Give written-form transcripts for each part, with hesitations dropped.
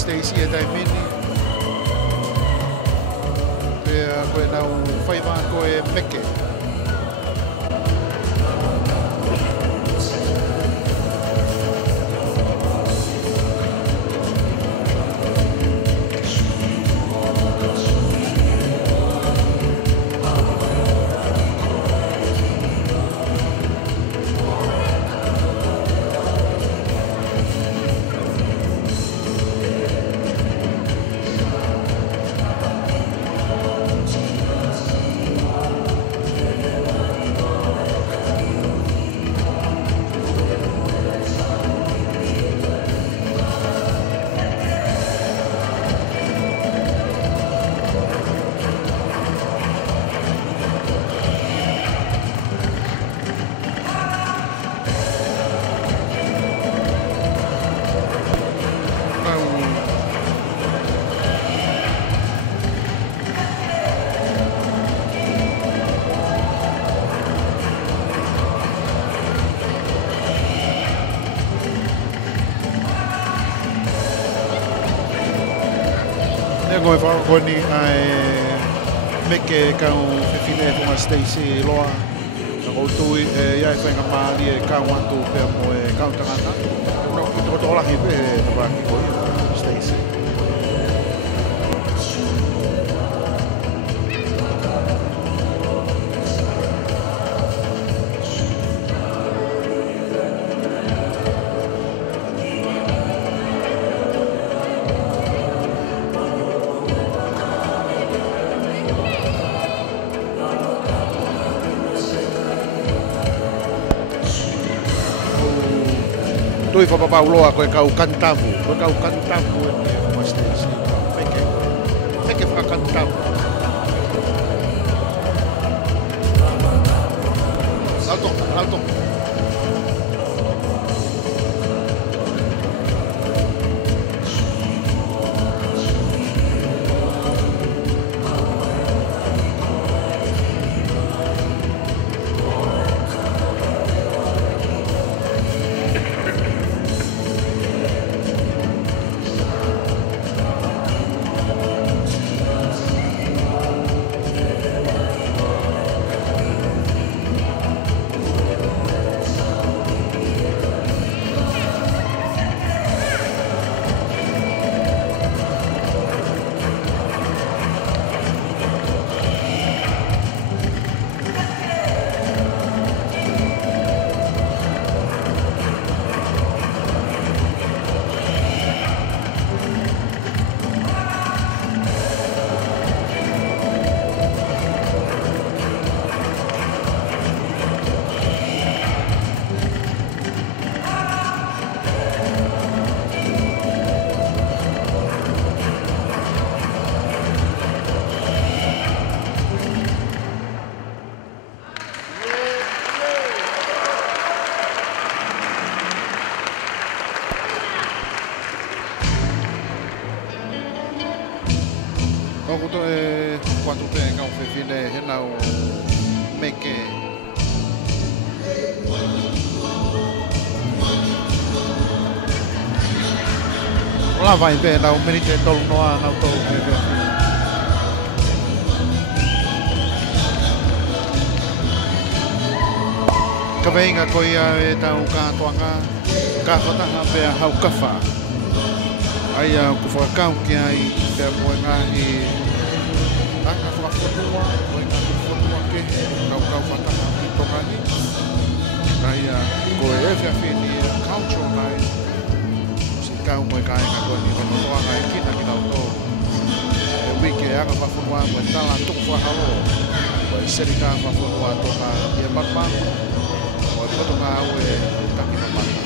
Stacy e dai mini per quella fai manco e perché Ngoi fa koni ai meke ka o fine ko Stacy loa ko tui e ia fa nga mali e ka wantu pe mo e ka tanga no to la hibe no ba ki ko Stacy Tui fa papauloa koe kau kantavu e mo Stacy meke fa kantavu alto Oguto e quanto te ka o fine hena o meke la vai be na o menite tolu noa na to ka venga ko ia e tau ka toanga ka fata ha pe hau kafa ai ku fa ka ki ai te mo ngahi taka fa fotua o nga fotua ke ka fata ha tokani ai ko e fa fini culture mai si ka mo ka nga ko ni no wa ga ki na ki na to e wiki aga fa fotua mo tala to fa halo o seri ka fa fotua to ka e papa o to ka o e ka ki na papa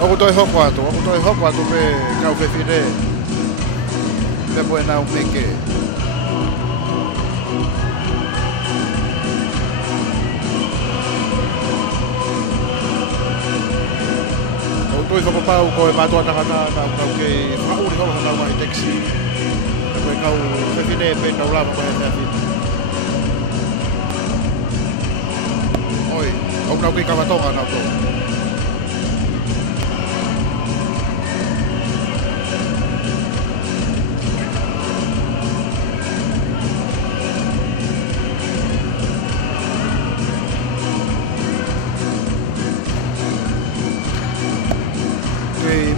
Oku toi hoko atu pe kau whewhire. Pe moe nau meke. Oku toi hoko pau koe mātua takana kau ke whauri holo nau mai teksi. Koe kau whewhire pe kau lama mai whewhire. Oi, oku nau ki kawatonga nau tō.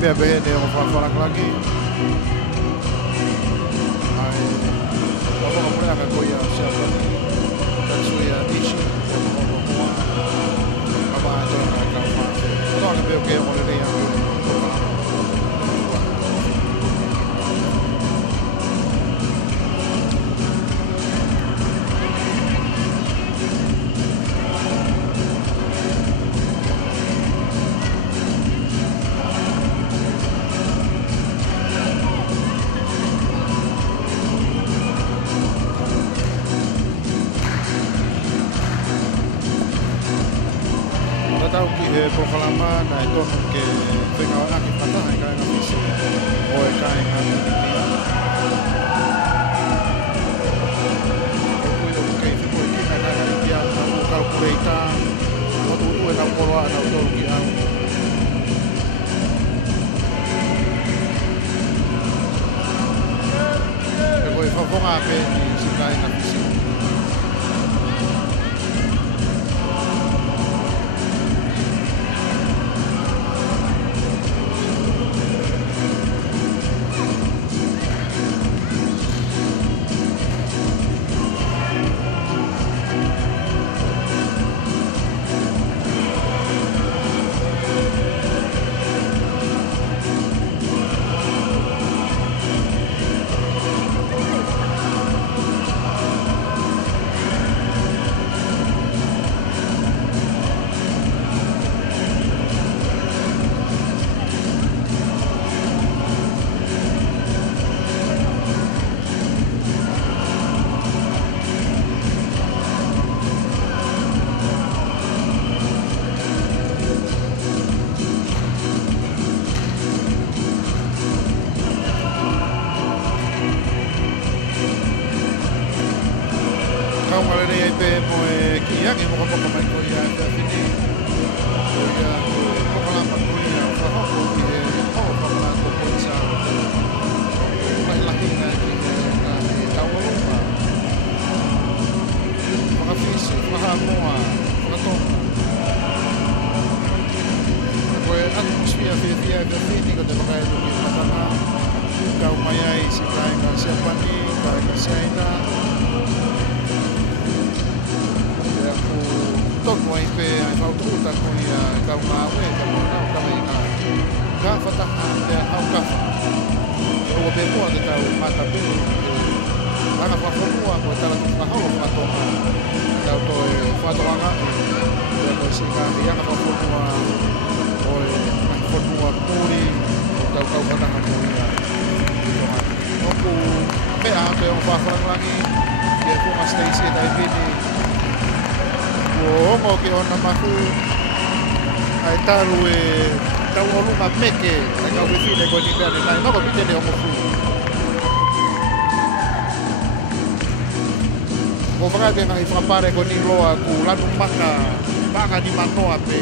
Mea behe ne o whawharang lagi. Ai, wawaka mureaka koe a Siapani, tatsui a Nishi, o Mono Moa, kama a tōna a kau mate. Tōna beo ke o le rea koe. Tau ki he pokalama na e tono ke whenau aki pataha i kai ngawhisi o e kai ngā kia. O kui o kei whiko i kina kai ngā kia na o kau kureita o tu e nau koroa na o tolu ki au. E koe whawhonga pe ni si kai ngawhisi. Taru e tau olunga meke e kau whiwhine koe ni peane nai noko pite ne omo fu. Ko whakate ngahi whakapare ko ni loa ku lanu manga ni manoa pe.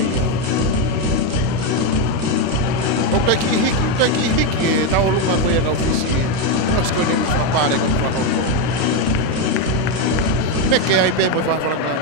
O te ki hiki e tau olunga koe e kau whisi. Nos koe ni whakapare ko ni whakapare. Meke ai pe mo whakapare.